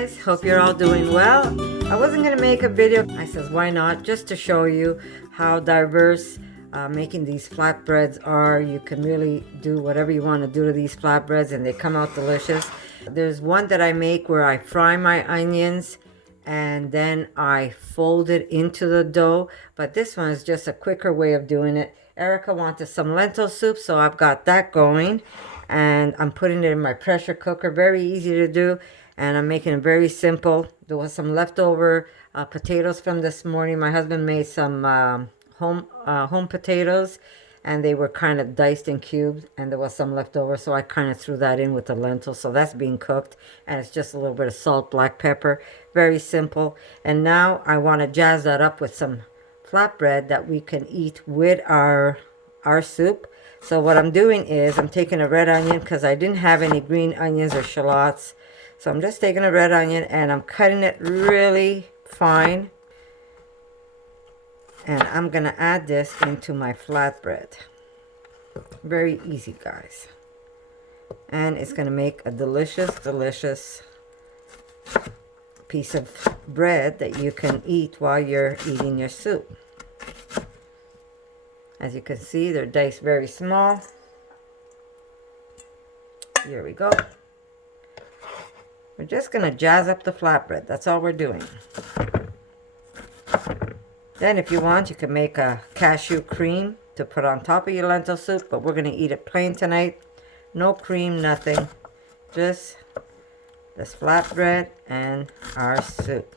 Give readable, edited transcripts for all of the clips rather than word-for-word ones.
guys, hope you're all doing well. I wasn't gonna make a video. I says why not, just to show you how diverse making these flatbreads are. You can really do whatever you want to do to these flatbreads and they come out delicious. There's one that I make where I fry my onions and then I fold it into the dough, but this one is just a quicker way of doing it. Erica wanted some lentil soup, so I've got that going and I'm putting it in my pressure cooker. Very easy to do, and I'm making it very simple. There was some leftover potatoes from this morning. My husband made some home potatoes, and they were kind of diced in cubes, and there was some left over, so I kind of threw that in with the lentils. So that's being cooked, and it's just a little bit of salt, black pepper. Very simple. And now I want to jazz that up with some flatbread that we can eat with our soup. So what I'm doing is I'm taking a red onion because I didn't have any green onions or shallots. So I'm just taking a red onion and I'm cutting it really fine. And I'm going to add this into my flatbread. Very easy, guys. And it's going to make a delicious, delicious piece of bread that you can eat while you're eating your soup. As you can see, they're diced very small. Here we go. We're just going to jazz up the flatbread. That's all we're doing. Then if you want, you can make a cashew cream to put on top of your lentil soup, but we're going to eat it plain tonight. No cream, nothing. Just this flatbread and our soup.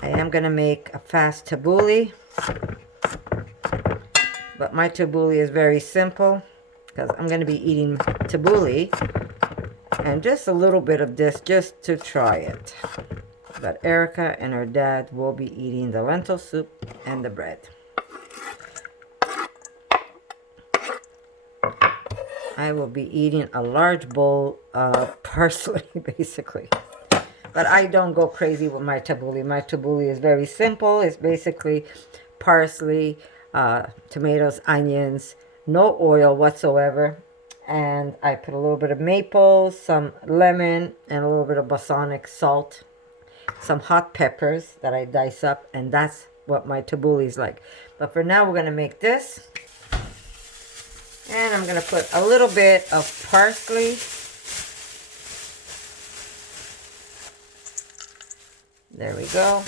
I am going to make a fast tabbouleh, but my tabbouleh is very simple because I'm going to be eating tabbouleh and just a little bit of this just to try it. But Erica and her dad will be eating the lentil soup and the bread. I will be eating a large bowl of parsley, basically. But I don't go crazy with my tabbouleh. My tabbouleh is very simple. It's basically parsley, tomatoes, onions, no oil whatsoever. And I put a little bit of maple, some lemon, and a little bit of balsamic salt. Some hot peppers that I dice up, and that's what my tabbouleh is like. But for now, we're going to make this. And I'm going to put a little bit of parsley. There we go.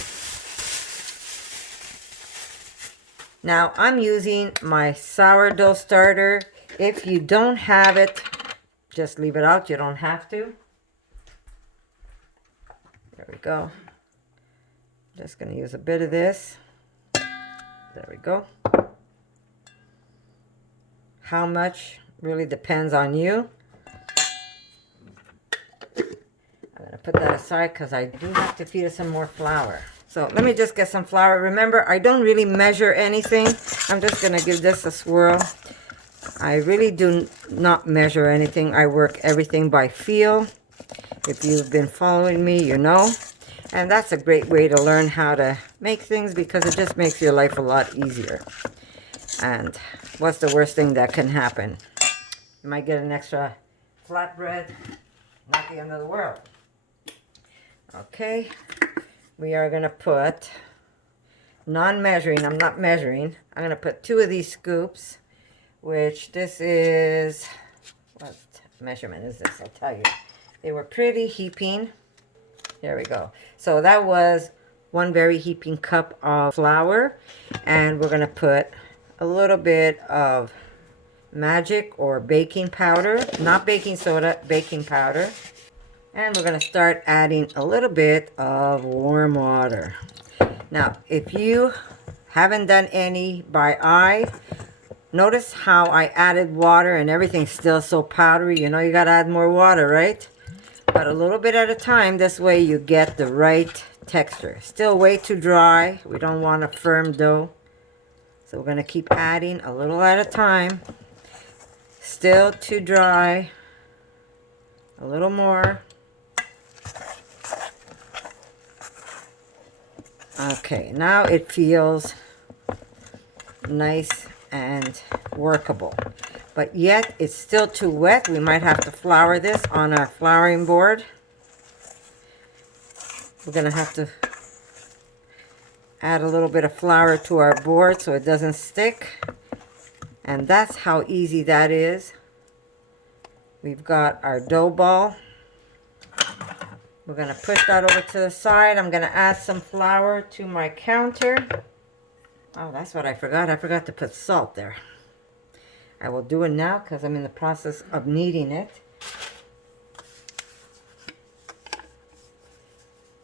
Now, I'm using my sourdough starter. If you don't have it, just leave it out. You don't have to. There we go. Just going to use a bit of this. There we go. How much really depends on you. I'm going to put that aside because I do have to feed it some more flour. So let me just get some flour. Remember, I don't really measure anything. I'm just going to give this a swirl. I really do not measure anything. I work everything by feel. If you've been following me, you know. And that's a great way to learn how to make things because it just makes your life a lot easier. And what's the worst thing that can happen? You might get an extra flatbread. Not the end of the world. Okay. We are going to put, non-measuring, I'm not measuring. I'm going to put 2 of these scoops, which this is, what measurement is this? I'll tell you. They were pretty heaping. There we go. So that was 1 very heaping cup of flour. And we're going to put a little bit of magic or baking powder. Not baking soda, baking powder. And we're going to start adding a little bit of warm water. Now, if you haven't done any by eye, notice how I added water and everything's still so powdery. You know you got to add more water, right? But a little bit at a time. This way you get the right texture. Still way too dry. We don't want a firm dough. So we're going to keep adding a little at a time. Still too dry. A little more. Okay, now it feels nice and workable. But yet, it's still too wet. We might have to flour this on our flouring board. we're gonna have to add a little bit of flour to our board so it doesn't stick. And that's how easy that is. We've got our dough ball. We're gonna push that over to the side. I'm gonna add some flour to my counter. Oh, that's what I forgot. I forgot to put salt there. I will do it now because I'm in the process of kneading it.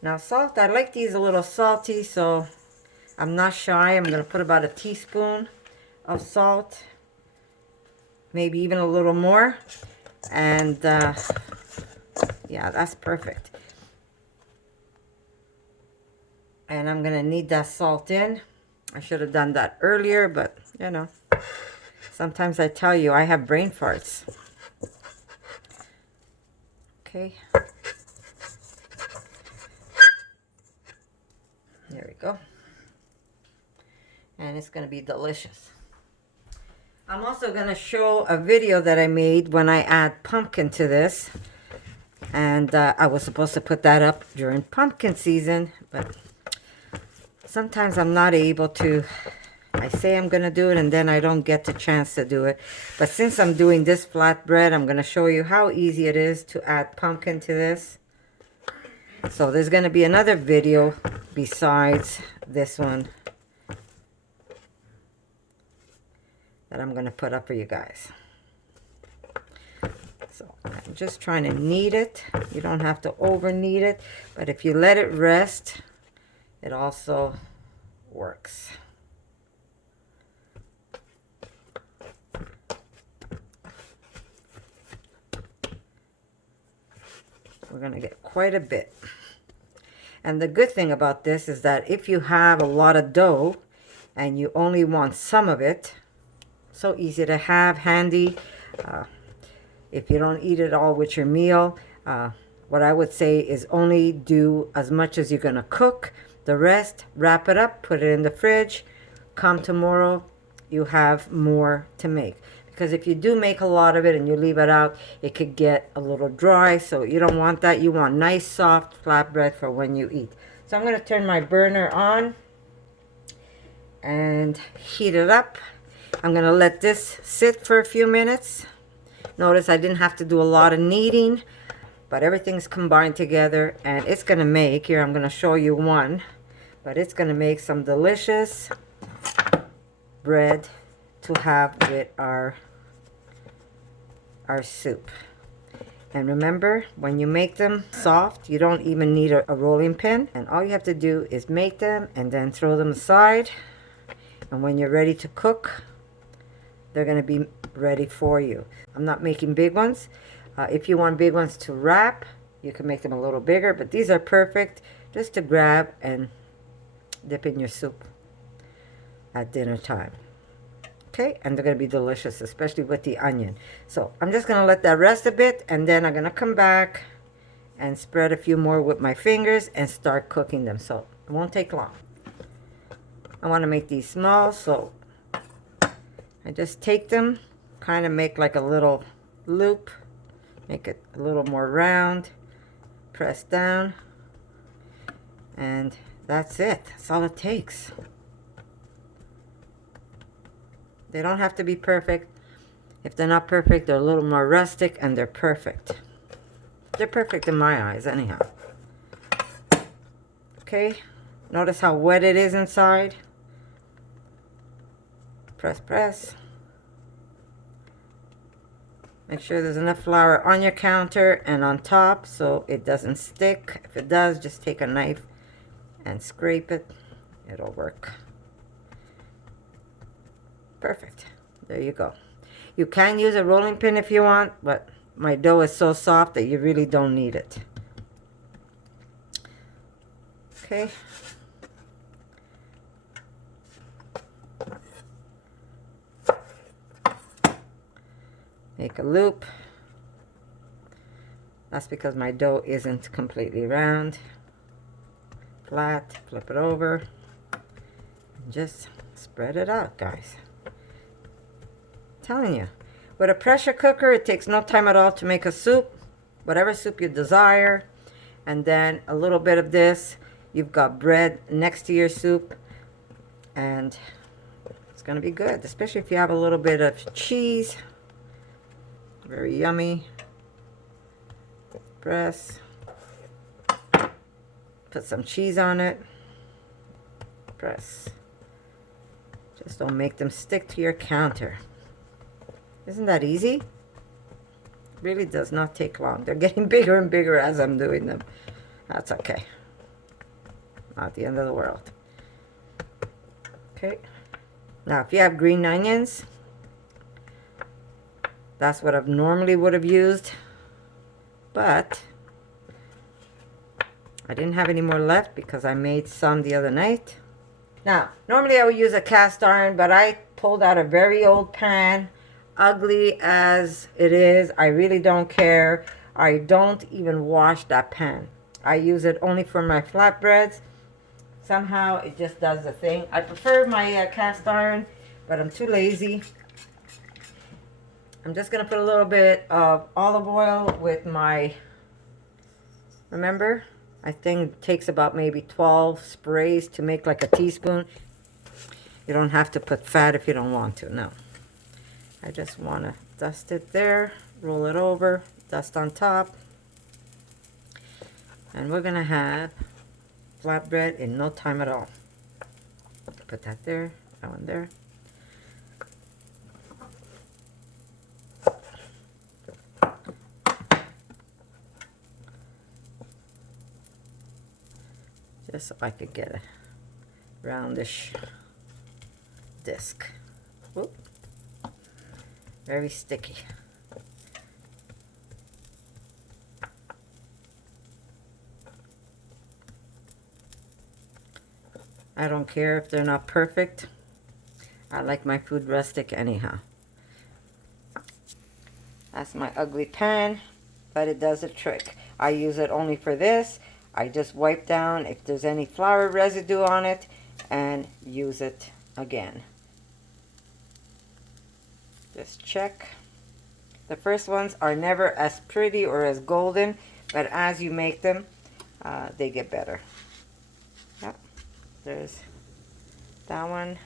Now salt, I like these a little salty, so I'm not shy. I'm going to put about a teaspoon of salt, maybe even a little more. And yeah, that's perfect. And I'm going to knead that salt in. I should have done that earlier, but you know, sometimes I tell you I have brain farts. Okay. There we go. And it's going to be delicious. I'm also going to show a video that I made when I add pumpkin to this. And I was supposed to put that up during pumpkin season, but sometimes I'm not able to. I say I'm going to do it and then I don't get the chance to do it. But since I'm doing this flatbread, I'm going to show you how easy it is to add pumpkin to this. So there's going to be another video besides this one that I'm going to put up for you guys. So I'm just trying to knead it. You don't have to over knead it, but if you let it rest, it also works. We're going to get quite a bit. And the good thing about this is that if you have a lot of dough and you only want some of it, so easy to have handy. If you don't eat it all with your meal, what I would say is only do as much as you're going to cook. The rest, wrap it up, put it in the fridge. Come tomorrow, you have more to make. Because if you do make a lot of it and you leave it out, it could get a little dry. So you don't want that. You want nice, soft flatbread for when you eat. So I'm going to turn my burner on and heat it up. I'm going to let this sit for a few minutes. Notice I didn't have to do a lot of kneading, but everything's combined together and it's going to make, here I'm going to show you one, but it's going to make some delicious bread to have with our soup. And remember, when you make them soft, you don't even need a rolling pin, and all you have to do is make them and then throw them aside, and when you're ready to cook, they're going to be ready for you. I'm not making big ones. If you want big ones to wrap, you can make them a little bigger, but these are perfect just to grab and dip in your soup at dinner time. Okay, and they're going to be delicious, especially with the onion. So I'm just going to let that rest a bit, and then I'm going to come back and spread a few more with my fingers and start cooking them. So it won't take long. I want to make these small, so I just take them, kind of make like a little loop, make it a little more round, press down, and that's it. That's all it takes. They don't have to be perfect. If they're not perfect, they're a little more rustic, and they're perfect. They're perfect in my eyes, anyhow. Okay, notice how wet it is inside. Press, press. Make sure there's enough flour on your counter and on top so it doesn't stick. If it does, just take a knife and scrape it. It'll work. Perfect. There you go. You can use a rolling pin if you want, but my dough is so soft that you really don't need it. Okay. Make a loop. That's because my dough isn't completely round. Flat. Flip it over. And just spread it out, guys. Telling you, with a pressure cooker, it takes no time at all to make a soup, whatever soup you desire, and then a little bit of this. You've got bread next to your soup, and it's gonna be good, especially if you have a little bit of cheese. Very yummy. Press. Put some cheese on it. Press. Just don't make them stick to your counter. Isn't that easy? Really does not take long. They're getting bigger and bigger as I'm doing them. That's okay. Not the end of the world. Okay. Now, if you have green onions, that's what I normally would have used. But I didn't have any more left because I made some the other night. Now, normally I would use a cast iron, but I pulled out a very old pan. Ugly as it is, I really don't care. I don't even wash that pan. I use it only for my flatbreads. Somehow it just does the thing. I prefer my cast iron, but I'm too lazy. I'm just gonna put a little bit of olive oil with my, remember, I think it takes about maybe 12 sprays to make like a teaspoon. You don't have to put fat if you don't want to, no. I just want to dust it there, roll it over, dust on top. And we're going to have flatbread in no time at all. Put that there, that one there. Just so I could get a roundish disc. Whoop. Very sticky. I don't care if they're not perfect. I like my food rustic anyhow. That's my ugly pan, but it does a trick. I use it only for this. I just wipe down if there's any flour residue on it and use it again. Just check. The first ones are never as pretty or as golden, but as you make them, they get better. Yep. There's that one,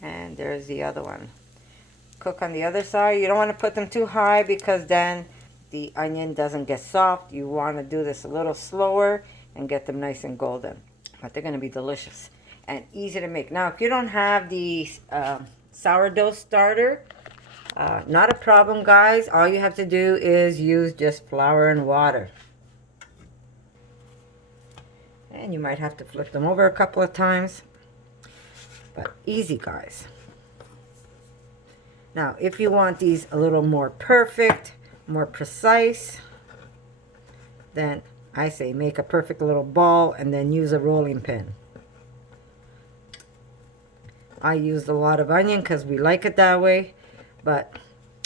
and there's the other one. Cook on the other side. You don't want to put them too high because then the onion doesn't get soft. You want to do this a little slower and get them nice and golden. But they're going to be delicious and easy to make. Now, if you don't have the sourdough starter, not a problem, guys. All you have to do is use just flour and water. And you might have to flip them over a couple of times. But easy, guys. Now, if you want these a little more perfect, more precise, then I say make a perfect little ball and then use a rolling pin. I used a lot of onion because we like it that way, but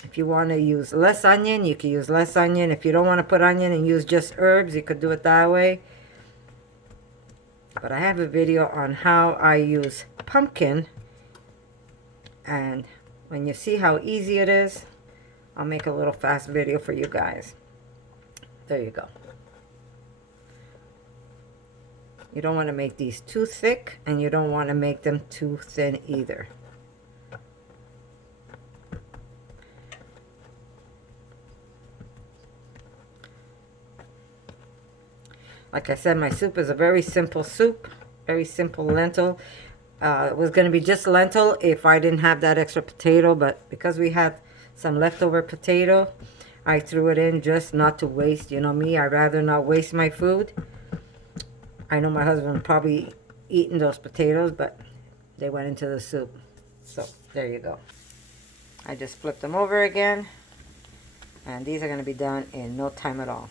if you want to use less onion, you can use less onion. If you don't want to put onion and use just herbs, you could do it that way. But I have a video on how I use pumpkin, and when you see how easy it is, I'll make a little fast video for you guys. There you go. You don't want to make these too thick, and you don't want to make them too thin either. Like I said, my soup is a very simple soup, very simple lentil. It was going to be just lentil if I didn't have that extra potato, but because we had some leftover potato, I threw it in just not to waste. You know me, I'd rather not waste my food. I know my husband probably eating those potatoes, but they went into the soup. So there you go. I just flipped them over again, and these are going to be done in no time at all.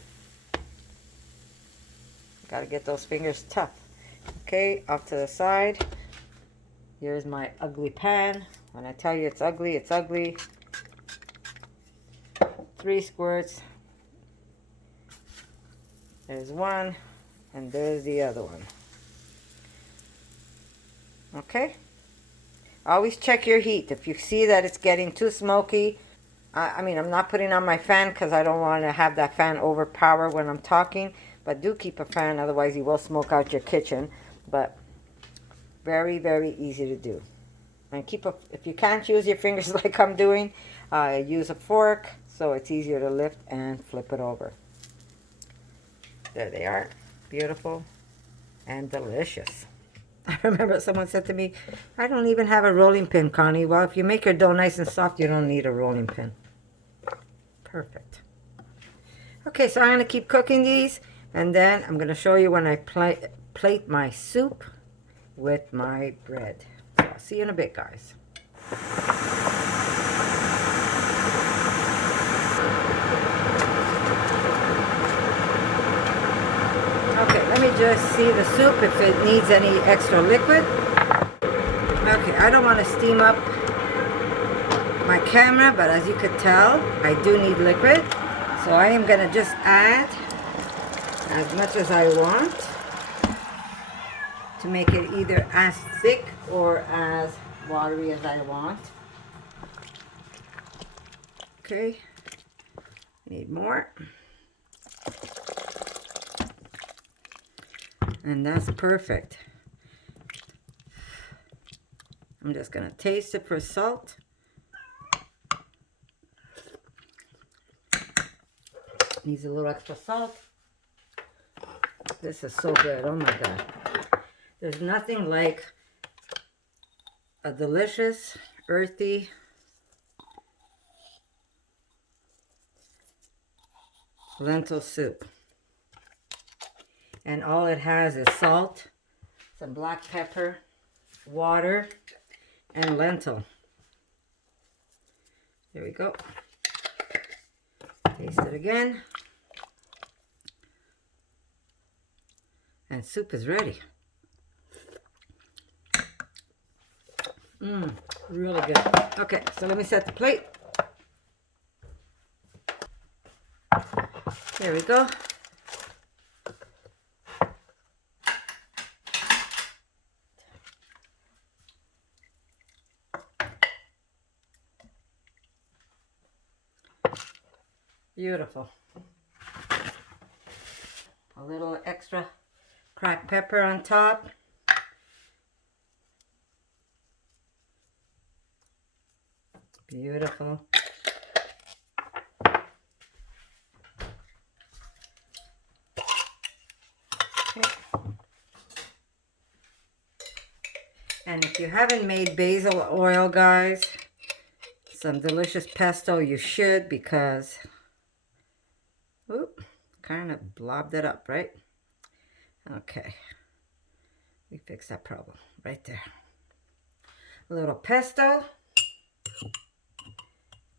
Got to get those fingers tough. Okay, off to the side. Here's my ugly pan. When I tell you it's ugly, it's ugly. 3 squirts. There's one, and there's the other one. Okay? Always check your heat. If you see that it's getting too smoky, I mean, I'm not putting on my fan because I don't want to have that fan overpower when I'm talking. But do keep a fan, otherwise you will smoke out your kitchen. But very, very easy to do. And if you can't use your fingers like I'm doing, use a fork so it's easier to lift and flip it over. There they are. Beautiful and delicious. I remember someone said to me, I don't even have a rolling pin, Connie. Well, if you make your dough nice and soft, you don't need a rolling pin. Perfect. Okay, so I'm going to keep cooking these, and then I'm going to show you when I plate my soup with my bread. So I'll see you in a bit, guys. Okay, let me just see the soup if it needs any extra liquid. Okay, I don't want to steam up my camera, but as you could tell, I do need liquid. So I am going to just add as much as I want to make it either as thick or as watery as I want. Okay, need more. And that's perfect. I'm just going to taste it for salt. Needs a little extra salt. This is so good. Oh my God. There's nothing like a delicious, earthy lentil soup. And all it has is salt, some black pepper, water, and lentil. There we go. Taste it again. And soup is ready. Really good. Okay, so let me set the plate. There we go. Beautiful. A little extra cracked pepper on top. Beautiful. Okay. And if you haven't made basil oil, guys, some delicious pesto, you should, because kind of blobbed it up, right? Okay, we fixed that problem right there. A little pesto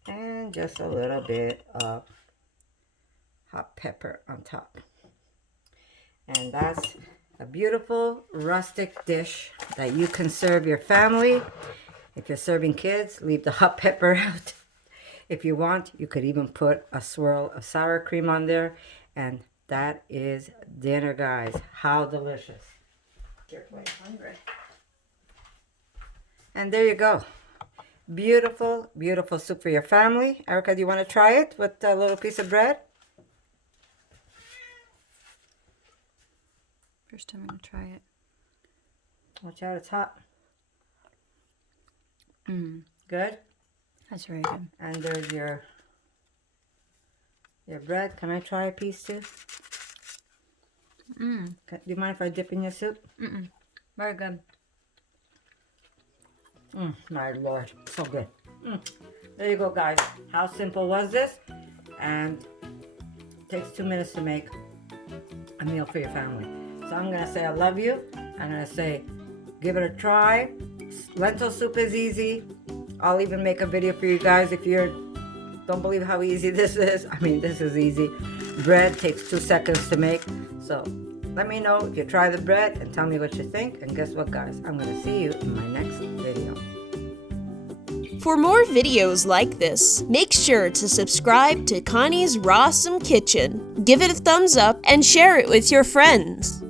and just a little bit of hot pepper on top. And that's a beautiful rustic dish that you can serve your family. If you're serving kids, leave the hot pepper out. If you want, you could even put a swirl of sour cream on there. And that is dinner, guys. How delicious. You're quite hungry. And there you go. Beautiful, beautiful soup for your family. Erica, do you want to try it with a little piece of bread? First time I'm going to try it. Watch out, it's hot. Good? That's very good. And there's your bread. Can I try a piece too? Do you mind if I dip in your soup? Very good. My Lord, so good. There you go, guys. How simple was this? And it takes 2 minutes to make a meal for your family. So I'm gonna say I love you. I'm gonna say give it a try. Lentil soup is easy. I'll even make a video for you guys if you don't believe how easy this is. I mean, this is easy. Bread takes 2 seconds to make. So let me know if you try the bread and tell me what you think. And guess what, guys? I'm going to see you in my next video. For more videos like this, make sure to subscribe to Connie's RAWsome Kitchen, give it a thumbs up, and share it with your friends.